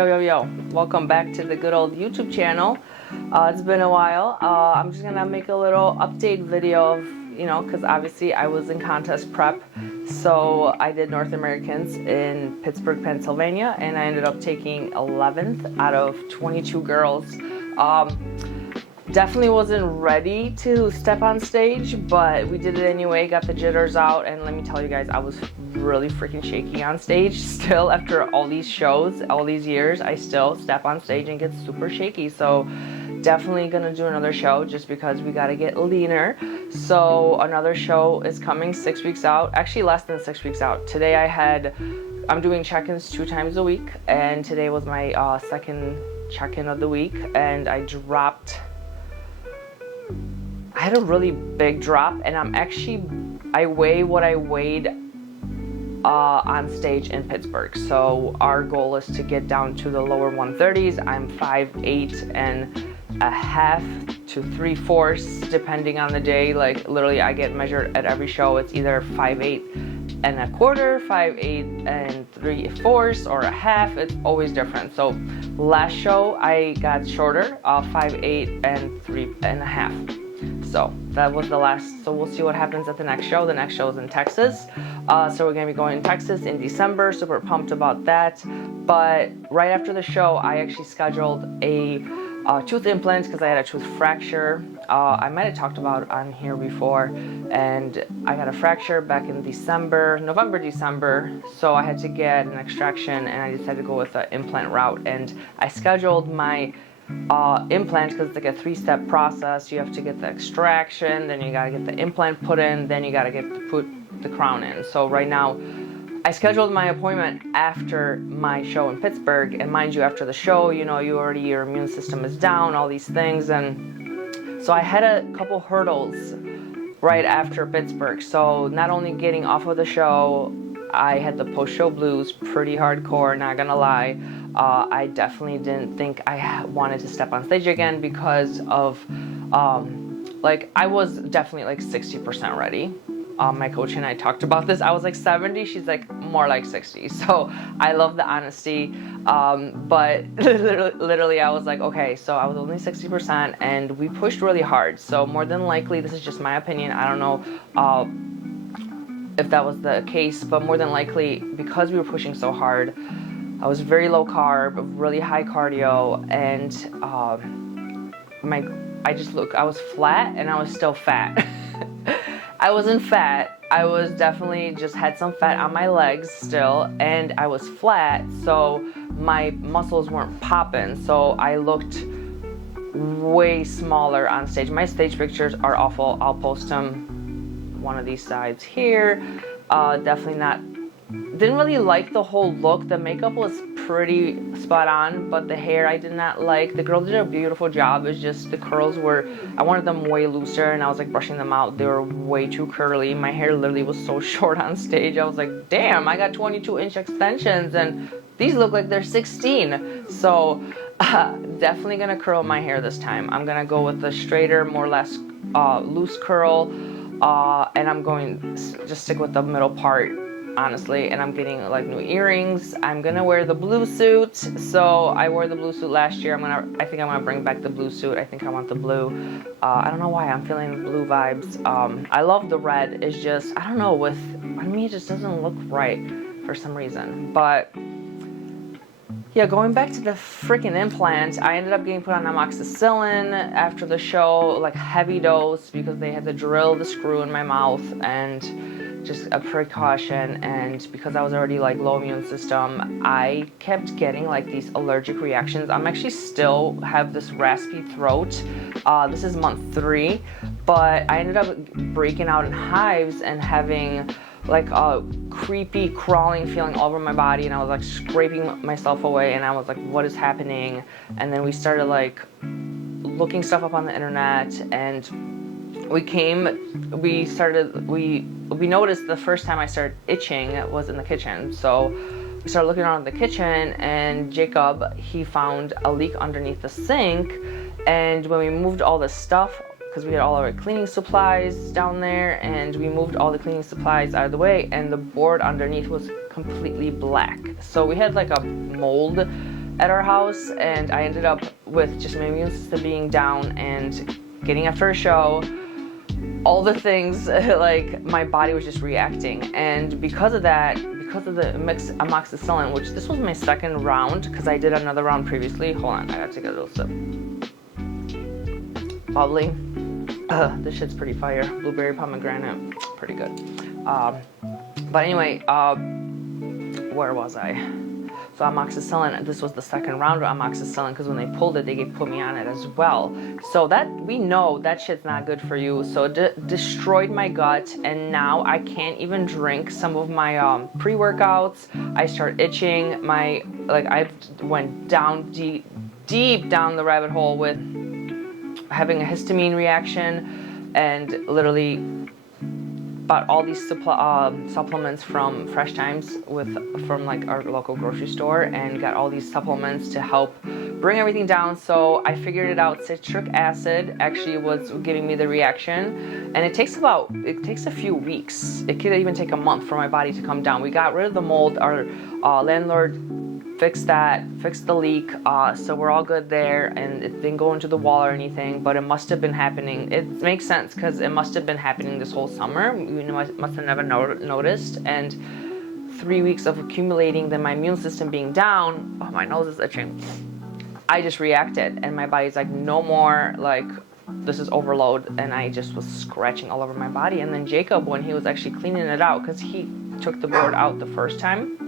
Yo, welcome back to the good old YouTube channel. It's been a while. I'm just gonna make a little update video of, because obviously I was in contest prep, so I did North Americans in Pittsburgh, Pennsylvania, and I ended up taking 11th out of 22 girls. Definitely wasn't ready to step on stage, but we did it anyway, got the jitters out, and let me tell you guys, I was really freaking shaky on stage. Still, after all these shows, all these years, I still step on stage and get super shaky. So definitely gonna do another show just because we gotta get leaner. So another show is coming 6 weeks out, actually less than 6 weeks out. Today I'm doing check-ins 2 times a week, and today was my second check-in of the week, and I had a really big drop, and I weigh what I weighed on stage in Pittsburgh. So our goal is to get down to the lower 130s. I'm 5'8.5" to 3/4 depending on the day. Like literally I get measured at every show. It's either 5'8.25", 5'8 3/4, or a half. It's always different. So last show I got shorter, 5'8 and 3.5. So that was the last. So we'll see what happens at the next show. The next show is in Texas. So we're gonna be going to Texas in December. Super pumped about that. But right after the show, I actually scheduled a tooth implant because I had a tooth fracture. I might have talked about it on here before, and I got a fracture back in November, December. So I had to get an extraction, and I decided to go with the implant route. And I scheduled my implant because it's like a 3-step process. You have to get the extraction, then you gotta get the implant put in, then you gotta put the crown in. So right now, I scheduled my appointment after my show in Pittsburgh, and mind you, after the show, your immune system is down, all these things, and so I had a couple hurdles right after Pittsburgh. So not only getting off of the show, I had the post-show blues, pretty hardcore, not gonna lie. I definitely didn't think I wanted to step on stage again because of, I was definitely like 60% ready. My coach and I talked about this. I was like 70, she's like more like 60. So I love the honesty. But literally I was like, okay, so I was only 60% and we pushed really hard. So more than likely, this is just my opinion. I don't know if that was the case, but more than likely, because we were pushing so hard, I was very low carb, really high cardio, and I was flat and I was still fat. I wasn't fat. I was definitely just had some fat on my legs still, and I was flat, so my muscles weren't popping, so I looked way smaller on stage. My stage pictures are awful. I'll post them, one of these sides here. Definitely didn't really like the whole look. The makeup was pretty spot on, but the hair I did not like. The girl did a beautiful job. It's just the curls I wanted them way looser, and I was like brushing them out. They were way too curly. My hair literally was so short on stage. I was like, damn, I got 22-inch extensions and these look like they're 16. So definitely gonna curl my hair this time. I'm gonna go with the straighter, more or less loose curl, and I'm going to just stick with the middle part, honestly. And I'm getting like new earrings. I'm gonna wear the blue suit. So I wore the blue suit last year. I think I'm gonna bring back the blue suit. I think I want the blue. I don't know why I'm feeling blue vibes. I love the red. It's just, I don't know, on me it just doesn't look right for some reason. But yeah, going back to the freaking implant, I ended up getting put on amoxicillin after the show, like heavy dose, because they had to drill the screw in my mouth, and just a precaution. And because I was already like low immune system, I kept getting like these allergic reactions. I'm actually still have this raspy throat. This is month 3, but I ended up breaking out in hives and having like a creepy crawling feeling all over my body, and I was like scraping myself away, and I was like, what is happening? And then we started like looking stuff up on the internet, and we noticed the first time I started itching was in the kitchen. So we started looking around the kitchen, and Jacob, he found a leak underneath the sink. And when we moved all the stuff, because we had all our cleaning supplies down there, and we moved all the cleaning supplies out of the way, and the board underneath was completely black. So we had like a mold at our house, and I ended up with just my immune system being down and getting after a show, all the things, like my body was just reacting. And because of that, because of the mixed amoxicillin, which this was my second round, because I did another round previously. Hold on, I gotta take a little sip. Bubbly. This shit's pretty fire. Blueberry pomegranate, pretty good. But anyway, where was I? So amoxicillin, this was the second round of amoxicillin, because when they pulled it, they put me on it as well. So that, we know that shit's not good for you. So it destroyed my gut, and now I can't even drink some of my pre-workouts. I start itching. I went down deep down the rabbit hole with having a histamine reaction, and literally bought all these supplements from Fresh Times from like our local grocery store, and got all these supplements to help bring everything down. So I figured it out. Citric acid actually was giving me the reaction, and it takes a few weeks. It could even take a month for my body to come down. We got rid of the mold. Our landlord fixed the leak, so we're all good there, and it didn't go into the wall or anything, but it must have been happening. It makes sense, because it must have been happening this whole summer. You know, I must have never noticed. And 3 weeks of accumulating, then my immune system being down, oh, my nose is itching. I just reacted, and my body's like, no more, like, this is overload. And I just was scratching all over my body. And then Jacob, when he was actually cleaning it out, because he took the board out the first time,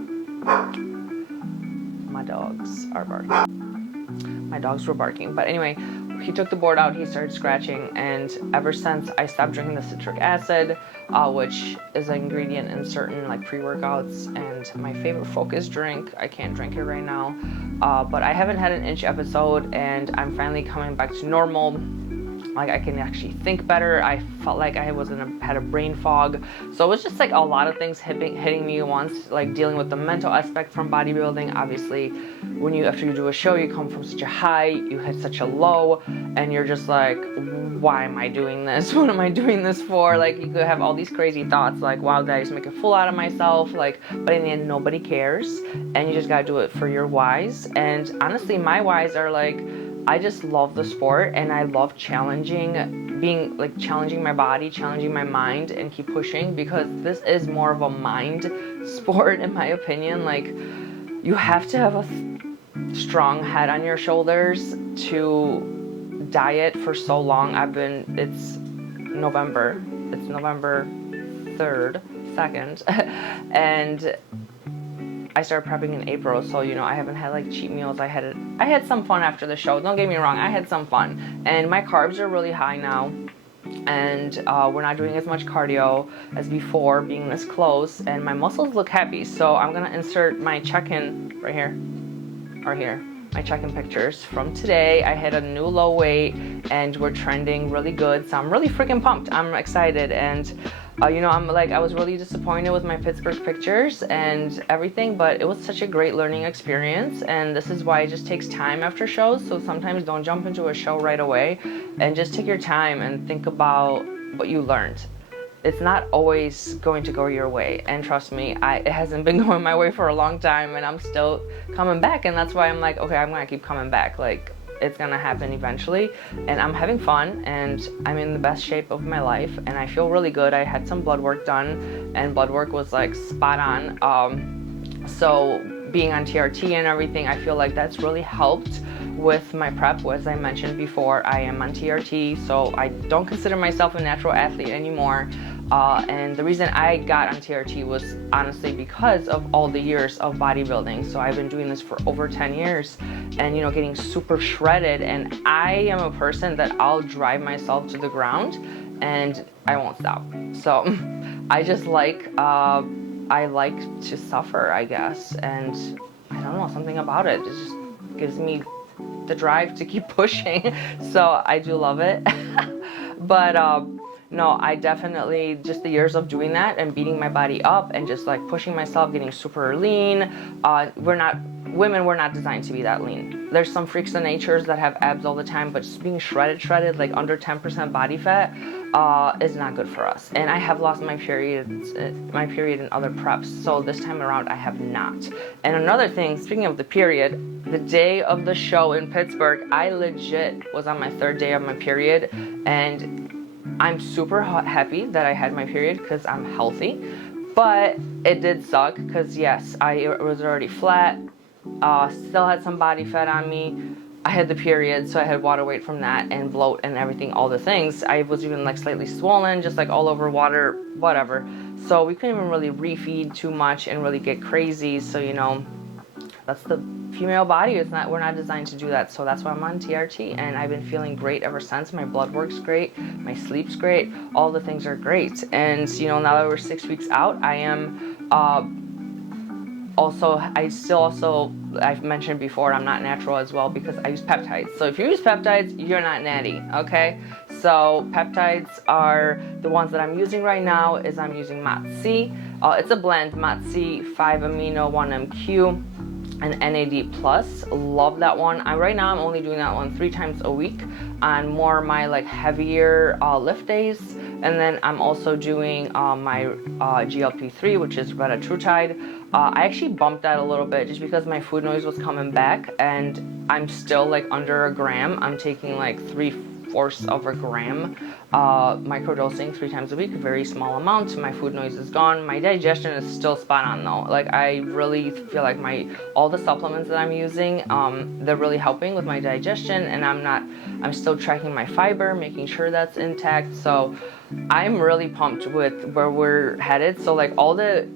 my dogs are barking. My dogs were barking. But anyway, he took the board out, he started scratching, and ever since I stopped drinking the citric acid, which is an ingredient in certain like pre-workouts, and my favorite focus drink. I can't drink it right now, but I haven't had an itch episode, and I'm finally coming back to normal. Like, I can actually think better. I felt like I had a brain fog. So it was just like a lot of things hitting me at once, like dealing with the mental aspect from bodybuilding. Obviously, after you do a show, you come from such a high, you hit such a low, and you're just like, why am I doing this? What am I doing this for? Like, you could have all these crazy thoughts like, wow, did I just make a fool out of myself? Like, but in the end, nobody cares, and you just gotta do it for your whys. And honestly, my whys are like, I just love the sport, and I love challenging my body, challenging my mind, and keep pushing, because this is more of a mind sport, in my opinion. Like, you have to have a strong head on your shoulders to diet for so long. It's November 3rd, 2nd, and I started prepping in April, so I haven't had like cheat meals. I had some fun after the show. Don't get me wrong, I had some fun, and my carbs are really high now, and we're not doing as much cardio as before, being this close, and my muscles look heavy. So I'm gonna insert my check-in right here, or here. My check-in pictures from today. I hit a new low weight, and we're trending really good. So I'm really freaking pumped. I'm excited, and I was really disappointed with my Pittsburgh pictures and everything, but it was such a great learning experience, and this is why it just takes time after shows. So sometimes don't jump into a show right away, and just take your time and think about what you learned. It's not always going to go your way, and trust me, it hasn't been going my way for a long time, and I'm still coming back, and that's why I'm like, okay, I'm gonna keep coming back. Like, it's gonna happen eventually, and I'm having fun, and I'm in the best shape of my life, and I feel really good. I had some blood work done, and blood work was like spot on. So being on TRT and everything, I feel like that's really helped with my prep. As I mentioned before, I am on TRT, so I don't consider myself a natural athlete anymore. And the reason I got on TRT was honestly because of all the years of bodybuilding. So I've been doing this for over 10 years, and getting super shredded, and I am a person that I'll drive myself to the ground and I won't stop. So I just I like to suffer, I guess, and I don't know, something about it just gives me the drive to keep pushing. So I do love it. But no, I definitely, just the years of doing that and beating my body up and just like pushing myself, getting super lean. We're not women were not designed to be that lean. There's some freaks of natures that have abs all the time, but just being shredded, like under 10% body fat, is not good for us. And I have lost my period in other preps, so this time around I have not. And another thing, speaking of the period, the day of the show in Pittsburgh, I legit was on my 3rd day of my period, and I'm super happy that I had my period because I'm healthy. But it did suck because yes, I was already flat, still had some body fat on me. I had the period, so I had water weight from that and bloat and everything, all the things. I was even like slightly swollen, just like all over water, whatever. So we couldn't even really refeed too much and really get crazy. So, you know, that's the female body. We're not designed to do that. So that's why I'm on TRT, and I've been feeling great ever since. My blood work's great, my sleep's great, all the things are great. And you know, now that we're 6 weeks out, I am I've mentioned before, I'm not natural as well because I use peptides. So if you use peptides, you're not natty, okay? So peptides are the ones that I'm using right now. I'm using Motsc. It's a blend, Motsc 5-amino 1-MQ. and NAD+. Love that one. Right now I'm only doing that one 3 times a week on more my like heavier lift days. And then I'm also doing my GLP-3, which is retatrutide. I actually bumped that a little bit just because my food noise was coming back, and I'm still like under a gram. I'm taking like 3/4 of a gram microdosing 3 times a week, very small amount. My food noise is gone. My digestion is still spot on though. Like I really feel like all the supplements that I'm using, they're really helping with my digestion, and I'm still tracking my fiber, making sure that's intact. So I'm really pumped with where we're headed. So like all the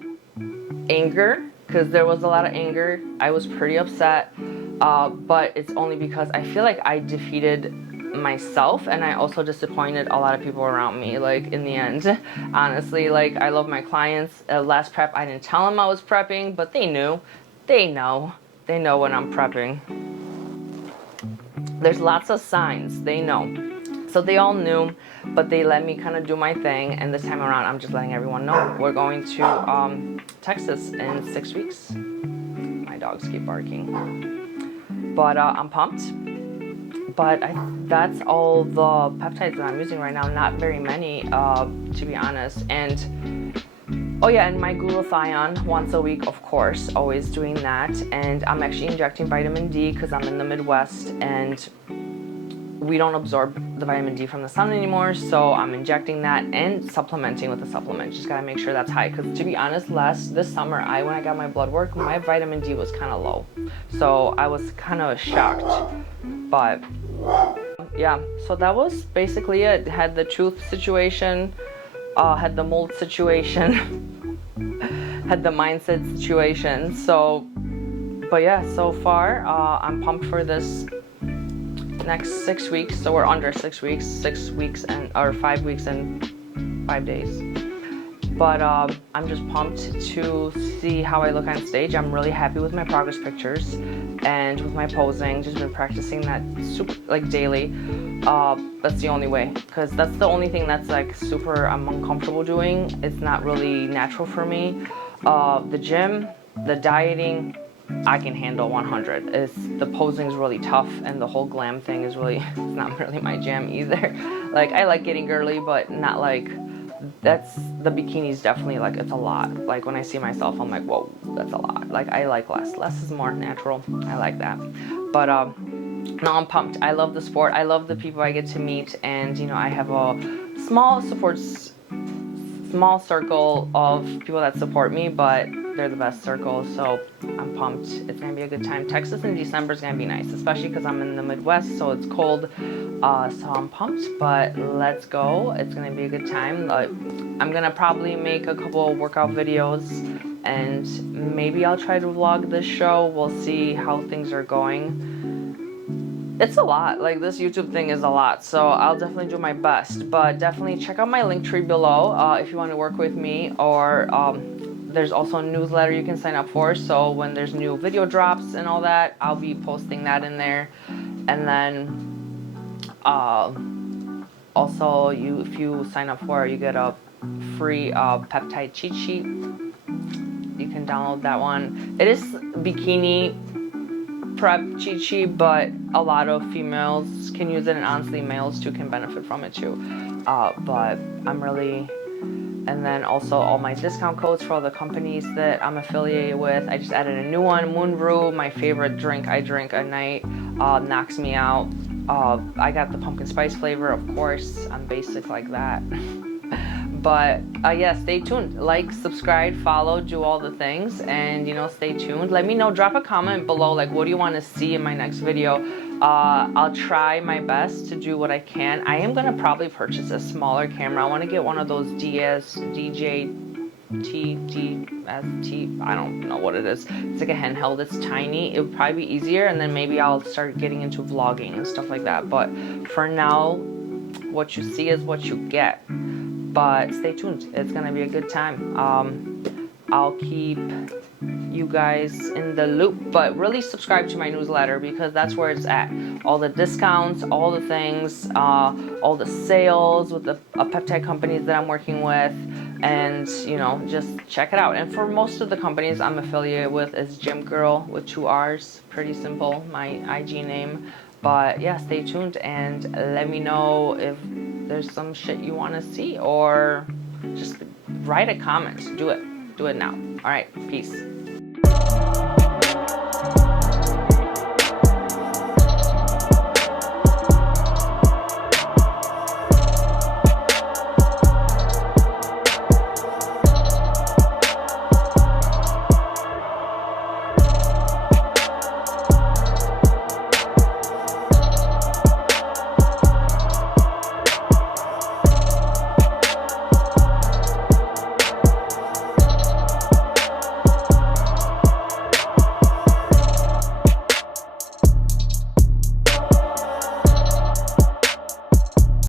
anger, because there was a lot of anger, I was pretty upset, but it's only because I feel like I defeated myself, and I also disappointed a lot of people around me, like in the end. Honestly, like I love my clients. Last prep I didn't tell them I was prepping, but they know when I'm prepping. There's lots of signs, they know. So they all knew, but they let me kind of do my thing, and this time around I'm just letting everyone know we're going to Texas in 6 weeks. My dogs keep barking, but I'm pumped. But that's all the peptides that I'm using right now. Not very many, to be honest. And oh yeah, and my glutathione once a week, of course, always doing that. And I'm actually injecting vitamin D because I'm in the Midwest and we don't absorb the vitamin D from the sun anymore. So I'm injecting that and supplementing with a supplement. Just gotta make sure that's high. Because to be honest, this summer, when I got my blood work, my vitamin D was kind of low. So I was kind of shocked. But yeah, so that was basically it. Had the tooth situation, had the mold situation, had the mindset situation. So, but yeah, so far I'm pumped for this next 6 weeks. So we're under 6 weeks, 5 weeks and 5 days. But I'm just pumped to see how I look on stage. I'm really happy with my progress pictures and with my posing. Just been practicing that daily. That's the only way, because that's the only thing that's like I'm uncomfortable doing. It's not really natural for me. The gym, the dieting, I can handle 100. The posing is really tough, and the whole glam thing is really, it's not really my jam either. Like I like getting girly, but not like. The bikini's definitely like, it's a lot. Like when I see myself, I'm like, whoa, that's a lot. Like I like less is more natural. I like that. But no, I'm pumped. I love the sport. I love the people I get to meet, and you know, I have a small circle of people that support me, but they're the best circle. So I'm pumped. It's gonna be a good time. Texas in December is gonna be nice, especially because I'm in the Midwest, so it's cold. So I'm pumped, but let's go. It's gonna be a good time. I'm gonna probably make a couple of workout videos, and maybe I'll try to vlog this show. We'll see how things are going. It's a lot. Like this YouTube thing is a lot, so I'll definitely do my best. But definitely check out my link tree below if you want to work with me, or there's also a newsletter you can sign up for. So when there's new video drops and all that, I'll be posting that in there. And then also if you sign up for it, you get a free Peptide Cheat Sheet. You can download that one. It is bikini prep cheat sheet, but a lot of females can use it, and honestly males too can benefit from it too. But I'm really, and then also all my discount codes for all the companies that I'm affiliated with. I just added a new one, Moon Brew, my favorite drink I drink at night, knocks me out. I got the pumpkin spice flavor, of course. I'm basic like that. But yeah, stay tuned. Like, subscribe, follow, do all the things, and you know, stay tuned. Let me know, drop a comment below, like what do you want to see in my next video. I'll try my best to do what I can. I am gonna probably purchase a smaller camera. I want to get one of those DJT, I don't know what it is. It's like a handheld, it's tiny. It would probably be easier, and then maybe I'll start getting into vlogging and stuff like that. But for now, what you see is what you get. But stay tuned, it's gonna be a good time. I'll keep you guys in the loop, but really subscribe to my newsletter, because that's where it's at. All the discounts, all the things, all the sales with the peptide companies that I'm working with, and you know, just check it out. And for most of the companies I'm affiliated with is Gym Girl with 2 R's, pretty simple, my IG name. But yeah, stay tuned and let me know if there's some shit you want to see, or just write a comment. Do it now. All right, peace.